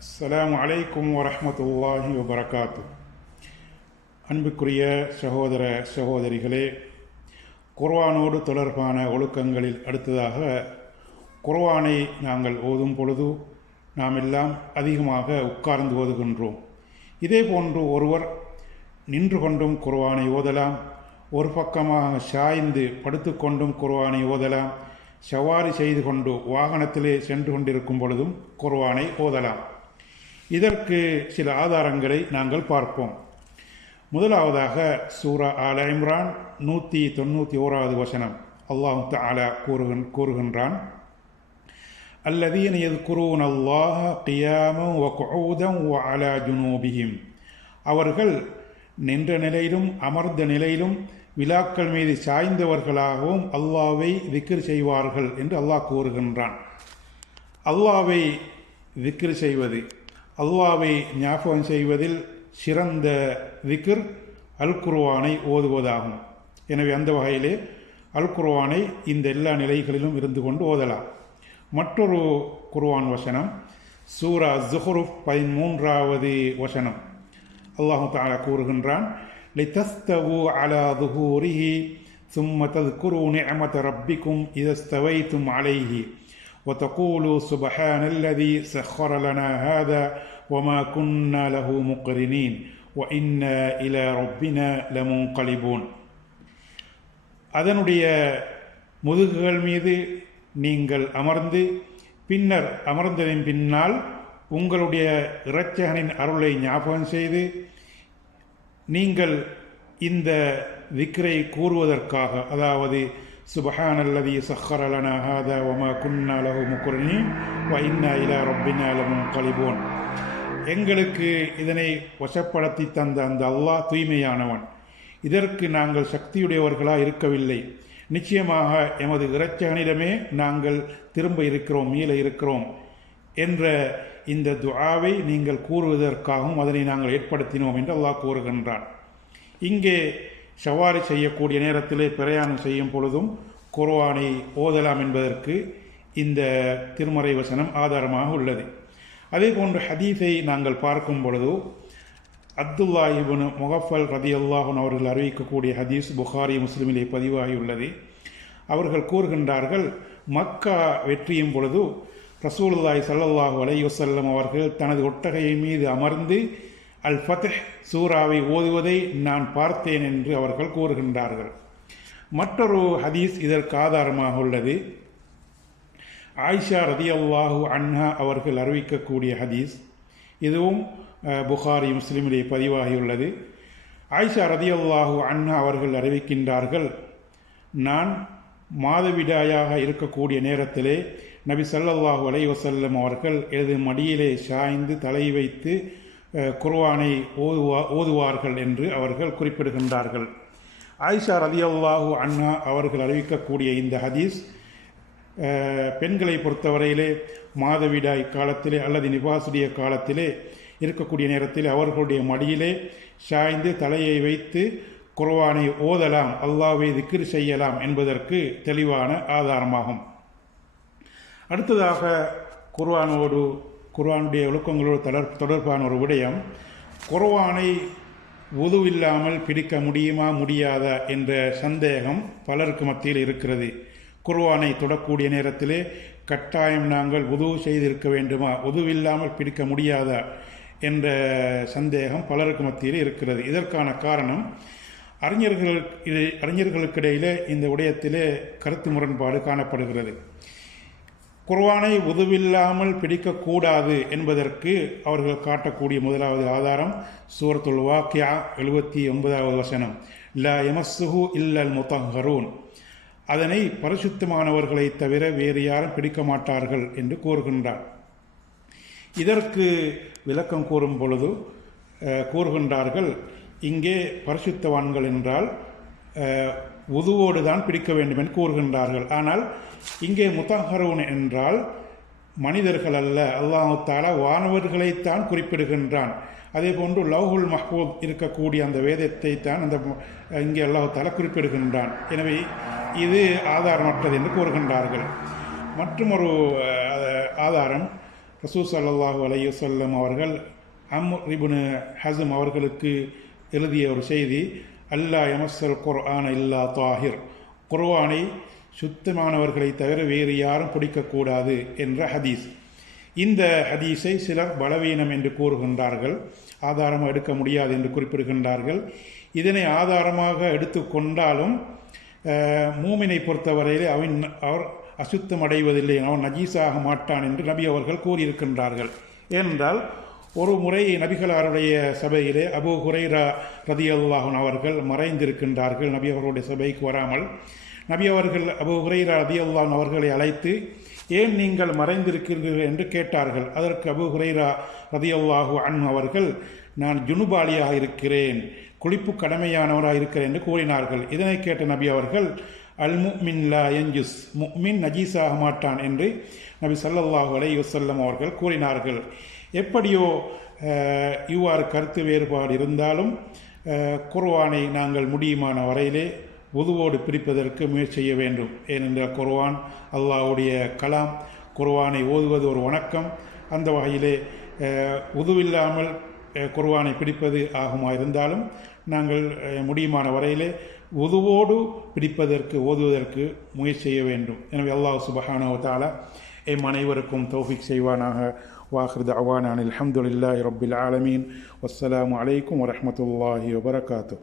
அஸ்ஸலாமு அலைக்கும் வரஹ்மத்துல்லாஹி வபரகாத்து. அன்புக்குரிய சகோதர சகோதரிகளே, குர்ஆனோடு தொடர்பான ஒழுக்கங்களில் அடுத்ததாக, குர்ஆனை நாங்கள் ஓதும் பொழுது நாம் எல்லாம் அதிகமாக உட்கார்ந்து ஓதுகின்றோம். இதே போன்று ஒருவர் நின்று கொண்டும் குர்ஆனை ஓதலாம், ஒரு பக்கமாக சாய்ந்து படுத்துக்கொண்டும் குர்ஆனை ஓதலாம், சவாரி செய்து கொண்டு வாகனத்திலே சென்று கொண்டிருக்கும் பொழுதும் குர்ஆனை ஓதலாம். இதற்கு சில ஆதாரங்களை நாங்கள் பார்ப்போம். முதலாவதாக சூரா ஆல இம்ரான் 191வது வசனம். அல்லாஹ் தஆலா கூறுகின்றான், அல்லதீன யذ்குரூன அல்லாஹ கியாமன் வ குஊதன் வ அலா ஜுனூபிஹிம். அவர்கள் நின்ற நிலையிலும் அமர்ந்த நிலையிலும் விலாக்கள் மீது சாய்ந்தவர்களாகவும் அல்லாஹ்வை திக்ர் செய்வார்கள் என்று அல்லாஹ் கூறுகின்றான். அல்லாஹ்வை திக்ர் செய்வது, அல்லாஹ்வை ஞாபகம் செய்வதில் சிறந்த திக்ர் அல் குர்ஆனை ஓதுவதாகும். எனவே அந்த வகையிலே அல் குர்ஆனை இந்த எல்லா நிலைகளிலும் இருந்து கொண்டு ஓதலாம். மற்றொரு குர்ஆன் வசனம் சூரா ஸுஹ்ருஃப் 13வது வசனம். அல்லாஹ் தஆலா கூறுகின்றான், லிதஸ்தவு அலா ظுஹூரிஹி ثم تذكروا نعمة ربكم إذا استويتم عليه وتقولوا سبحان الذي سخر لنا هذا وما كنا له مقرنين وإنا إلى ربنا لمنقلبون. அதனுடைய முதுகுகள் மீது நீங்கள் அமர்ந்து பின்னர் அமர்ந்ததின் பின்னால் உங்களுடைய இரட்சகனின் அருளை ஞாபகம் செய்து நீங்கள் இந்த திக்ரை கூறுவதற்காக, அதாவது சுப்ஹானல்லதி ஸஹ்ஹர லனா ஹாதா வமா குன்னா லஹு முக்ரினீன் வ இன்னா இலா ரப்பினா லமுன்கலிபூன். எங்களுக்கு இதனை வசப்படுத்தி தந்த அந்த அல்லாஹ் தூய்மையானவன், இதற்கு நாங்கள் சக்தியுடையவர்களாக இருக்கவில்லை, நிச்சயமாக எமது இரட்சகனிடமே நாங்கள் திரும்ப இருக்கிறோம், மீள இருக்கிறோம் என்ற இந்த துஆவை நீங்கள் கூறுவதற்காகவும் அதனை நாங்கள் ஏற்படுத்தினோம் என்று அல்லாஹ் கூறுகின்றான். இங்கே சவாரி செய்யக்கூடிய நேரத்திலே பிரயாணம் செய்யும் பொழுதும் குர்ஆனை ஓதலாம் என்பதற்கு இந்த திருமறை வசனம் ஆதாரமாக உள்ளது. அதே போன்று ஹதீஸை நாங்கள் பார்க்கும் பொழுது அப்துல்லா இப்னு முகஃபல் ரலியல்லாஹு அன்ஹு அவர்கள் அறிவிக்கக்கூடிய ஹதீஸ் புகாரி முஸ்லிமிலே பதிவாகியுள்ளது. அவர்கள் கூறுகின்றார்கள், மக்கா வெற்றியும் பொழுது ரசூலுல்லாஹி ஸல்லல்லாஹு அலைஹி வஸல்லம் அவர்கள் தனது ஒட்டகையின் மீது அமர்ந்து அல் ஃபத்ஹ் சூராவை ஓதுவதை நான் பார்த்தேன் என்று அவர்கள் கூறுகின்றார்கள். மற்றொரு ஹதீஸ் இதற்கு ஆதாரமாக உள்ளது. ஆயிஷா ரலியல்லாஹு அன்ஹா அவர்கள் அறிவிக்கக்கூடிய ஹதீஸ், இதுவும் புகாரி முஸ்லிமிலே பதிவாகியுள்ளது. ஆயிஷா ரலியல்லாஹு அன்ஹா அவர்கள் அறிவிக்கின்றார்கள், நான் மாதவிடாயாக இருக்கக்கூடிய நேரத்திலே நபி ஸல்லல்லாஹு அலைஹி வஸல்லம் அவர்கள் எனது மடியிலே சாய்ந்து தலை வைத்து குர்ஆனை ஓதுவார்கள் என்று அவர்கள் குறிப்பிடுகின்றார்கள். ஆயிஷா ரலியல்லாஹு அன்ஹா அவர்கள் அறிவிக்கக்கூடிய இந்த ஹதீஸ் பெண்களை பொறுத்தவரையிலே மாதவிடாய் காலத்திலே அல்லது நிபாசுடைய காலத்திலே இருக்கக்கூடிய நேரத்தில் அவர்களுடைய மடியிலே சாய்ந்து தலையை வைத்து குர்ஆனை ஓதலாம், அல்லாஹ்வை திக்ர் செய்யலாம் என்பதற்கு தெளிவான ஆதாரமாகும். அடுத்ததாக குர்ஆனுடைய ஒழுக்கங்களோடு தொடர்பான ஒரு விடயம், குர்ஆனை வுதுவில்லாமல் பிடிக்க முடியுமா முடியாதா என்ற சந்தேகம் பலருக்கு மத்தியில் இருக்கிறது. குர்ஆனை தொடக்கூடிய நேரத்திலே கட்டாயம் நாங்கள் வுது செய்திருக்க வேண்டுமா, வுதுவில்லாமல் பிடிக்க முடியாதா என்ற சந்தேகம் பலருக்கு மத்தியில் இருக்கிறது. இதற்கான காரணம், அறிஞர்களுக்கிடையிலே இந்த விடயத்திலே கருத்து முரண்பாடு காணப்படுகிறது. குர்ஆனை வுதுவில்லாமல் பிடிக்கக்கூடாது என்பதற்கு அவர்கள் காட்டக்கூடிய முதலாவது ஆதாரம் சூரத்துல் வாக்கியா 79வது வசனம், லா யமஸ்ஸுஹு இல்லல் முத்தஹ்ஹரூன். அதனை பரிசுத்தமானவர்களை தவிர வேறு யாரும் பிடிக்க மாட்டார்கள் என்று கூறுகின்றார். இதற்கு விளக்கம் கூறும் பொழுது கூறுகின்றார்கள், இங்கே பரிசுத்தவான்கள் என்றால் வுதுவோடு தான் பிடிக்க வேண்டும் என்று கூறுகின்றார்கள். ஆனால் இங்கே முத்தஹ்ஹரூன் என்றால் மனிதர்கள் அல்ல, அல்லாஹ் தஆலா வானவர்களைத்தான் குறிப்பிடுகின்றான். அதே போன்று லவ்ஹுல் மஹ்பூத் இருக்கக்கூடிய அந்த வேதத்தை தான் இங்கே அல்லாஹ் தஆலா குறிப்பிடுகின்றான். எனவே இது ஆதாரமற்றது என்று கூறுகின்றார்கள். மற்றும் ஒரு ஆதாரம் ரசூல் ஸல்லல்லாஹு அலைஹி வஸல்லம் அவர்கள் அம்ர் இப்னு ஹஸம் அவர்களுக்கு எழுதிய ஒரு செய்தி, அல்லா யமஸ்ஸல் குர்ஆன இல்லா தாஹிர், குர்ஆனை சுத்தமானவர்களை தவிர வேறு யாரும் பிடிக்கக்கூடாது என்ற ஹதீஸ். இந்த ஹதீஸை சிலர் பலவீனம் என்று கூறுகின்றார்கள், ஆதாரமாக எடுக்க முடியாது என்று குறிப்பிடுகின்றார்கள். இதனை ஆதாரமாக எடுத்துக்கொண்டாலும் மூமினை பொறுத்தவரையிலே அவர் அசுத்தம் அடைவதில்லை, அவன் நஜீஸாக மாட்டான் என்று நபி அவர்கள் கூறியிருக்கின்றார்கள். ஏனென்றால் ஒரு முறை நபிகளாருடைய சபையிலே அபூ ஹுரைரா ரலியல்லாஹு அன்ஹு அவர்கள் மறைந்திருக்கின்றார்கள். நபி அவர்களுடைய சபைக்கு வராமல் நபி அவர்கள் அபூ ஹுரைரா ரலியல்லாஹு அன்ஹு அவர்களை அழைத்து, ஏன் நீங்கள் மறைந்திருக்கிறீர்கள் என்று கேட்டார்கள். அதற்கு அபூ ஹுரைரா ரலியல்லாஹு அன்ஹு அவர்கள், நான் ஜுனுபாலியாக இருக்கிறேன், குளிப்பு கடமையானவராக இருக்கிறேன் என்று கூறினார்கள். இதனை கேட்ட நபி அவர்கள், அல் முஃமின் லா யன்ஜுஸ், முஃமின் நஜீஸாக மாட்டான் என்று நபி ஸல்லல்லாஹு அலைஹி வஸல்லம் அவர்கள் கூறினார்கள். எப்படியோ இவ்வாறு கருத்து வேறுபாடு இருந்தாலும் குர்ஆனை நாங்கள் முடியுமான வரையிலே உதுவோடு பிடிப்பதற்கு முயற்சி செய்ய வேண்டும். ஏனென்றால் குர்ஆன் அல்லாஹ்வுடைய கலாம், குர்ஆனை ஓதுவது ஒரு வணக்கம். அந்த வகையிலே உதுவில்லாமல் குர்ஆனை பிடிப்பது ஆகுமா இருந்தாலும் நாங்கள் முடியுமான வரையிலே உதுவோடு பிடிப்பதற்கு ஓதுவதற்கு முயற்சி செய்ய வேண்டும். எனவே அல்லாஹ் சுப்ஹானஹு வ தஆலா எம் அனைவருக்கும் தௌஃபீக் செய்வானாக. வாஹிர் தஅவானா அனில் ஹம்துலில்லாஹி ரப்பில் ஆலமீன். வஸ்ஸலாமு அலைக்கும் வரஹ்மத்துல்லாஹி வபரகாத்துஹு.